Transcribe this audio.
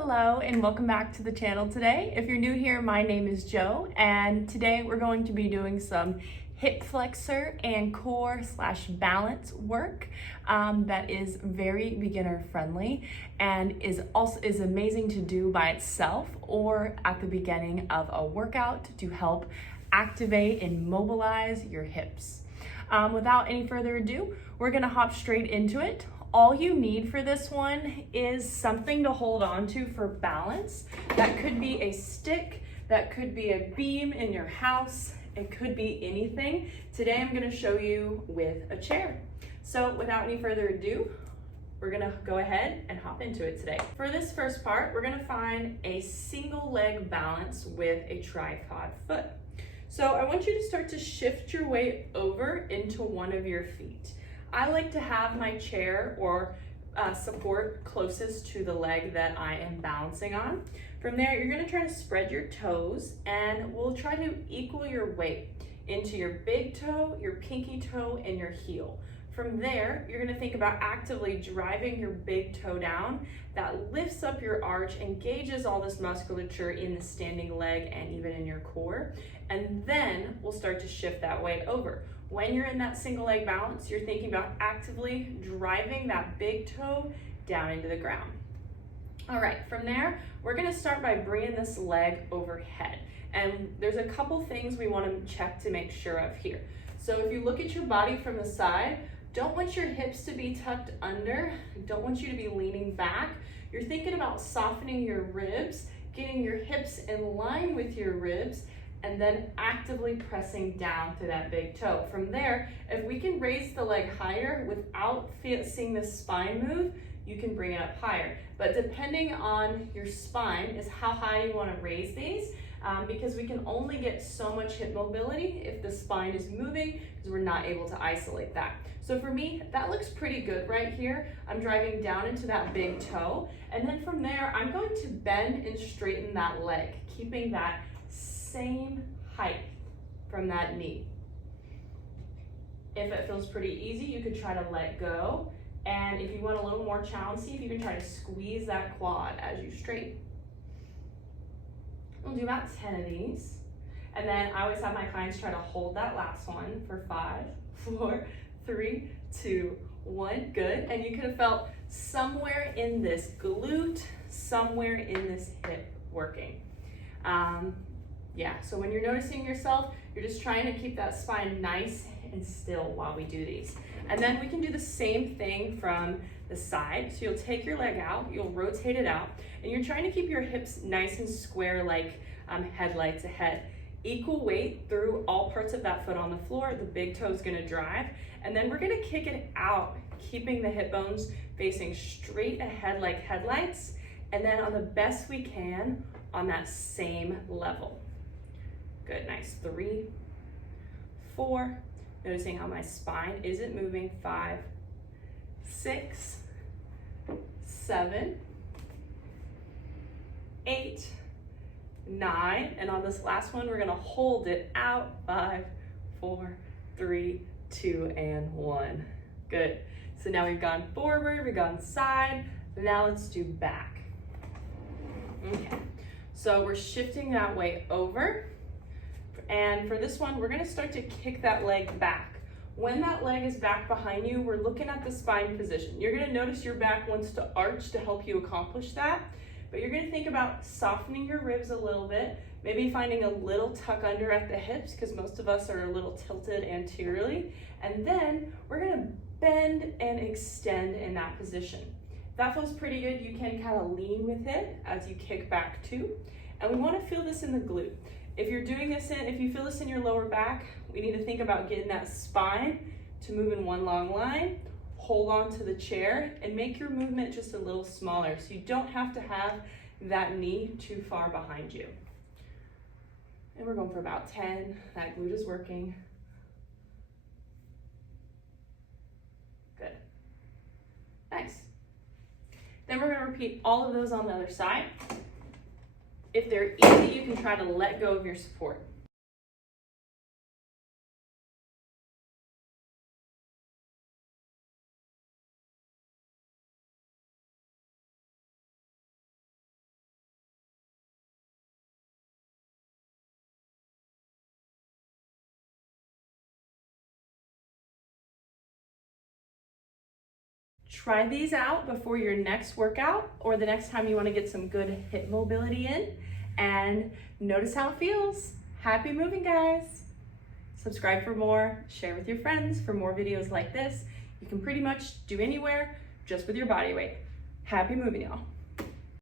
Hello and welcome back to the channel today. If you're new here, my name is Jo, and today we're going to be doing some hip flexor and core/balance work that is very beginner friendly and is amazing to do by itself or at the beginning of a workout to help activate and mobilize your hips. Without any further ado, we're gonna hop straight into it. All you need for this one is something to hold on to for balance. That could be a stick, that could be a beam in your house, it could be anything. Today I'm gonna show you with a chair. So without any further ado, we're gonna go ahead and hop into it today. For this first part, we're gonna find a single leg balance with a tripod foot. So I want you to start to shift your weight over into one of your feet. I like to have my chair or support closest to the leg that I am balancing on. From there, you're gonna try to spread your toes and we'll try to equal your weight into your big toe, your pinky toe, and your heel. From there, you're gonna think about actively driving your big toe down. That lifts up your arch, engages all this musculature in the standing leg and even in your core. And then we'll start to shift that weight over. When you're in that single leg balance, you're thinking about actively driving that big toe down into the ground. All right, from there, we're gonna start by bringing this leg overhead. And there's a couple things we wanna check to make sure of here. So if you look at your body from the side, don't want your hips to be tucked under, don't want you to be leaning back. You're thinking about softening your ribs, getting your hips in line with your ribs, and then actively pressing down to that big toe. From there, if we can raise the leg higher without seeing the spine move, you can bring it up higher. But depending on your spine is how high you want to raise these, because we can only get so much hip mobility if the spine is moving, because we're not able to isolate that. So for me, that looks pretty good right here. I'm driving down into that big toe, and then from there, I'm going to bend and straighten that leg, keeping that same height from that knee. If it feels pretty easy, you could try to let go. And if you want a little more challenge, see if you can try to squeeze that quad as you straighten. We'll do about 10 of these. And then I always have my clients try to hold that last one for 5, 4, 3, 2, 1. Good. And you could have felt somewhere in this glute, somewhere in this hip working. Yeah, so when you're noticing yourself, you're just trying to keep that spine nice and still while we do these. And then we can do the same thing from the side. So you'll take your leg out, you'll rotate it out, and you're trying to keep your hips nice and square like headlights ahead. Equal weight through all parts of that foot on the floor. The big toe is gonna drive. And then we're gonna kick it out, keeping the hip bones facing straight ahead like headlights. And then on the best we can on that same level. Good, nice. 3, 4, noticing how my spine isn't moving. 5, 6, 7, 8, 9, and on this last one, we're gonna hold it out. 5, 4, 3, 2, and 1. Good. So now we've gone forward, we've gone side. Now let's do back. Okay. So we're shifting that way over. And for this one, we're gonna start to kick that leg back. When that leg is back behind you, we're looking at the spine position. You're gonna notice your back wants to arch to help you accomplish that, but you're gonna think about softening your ribs a little bit, maybe finding a little tuck under at the hips, because most of us are a little tilted anteriorly, and then we're gonna bend and extend in that position. If that feels pretty good, you can kind of lean with it as you kick back too. And we wanna feel this in the glute. If you're doing this if you feel this in your lower back, we need to think about getting that spine to move in one long line, hold on to the chair, and make your movement just a little smaller so you don't have to have that knee too far behind you. And we're going for about 10. That glute is working. Good. Nice. Then we're gonna repeat all of those on the other side. If they're easy, you can try to let go of your support. Try these out before your next workout or the next time you want to get some good hip mobility in, and notice how it feels. Happy moving, guys. Subscribe for more, share with your friends for more videos like this. You can pretty much do anywhere just with your body weight. Happy moving, y'all.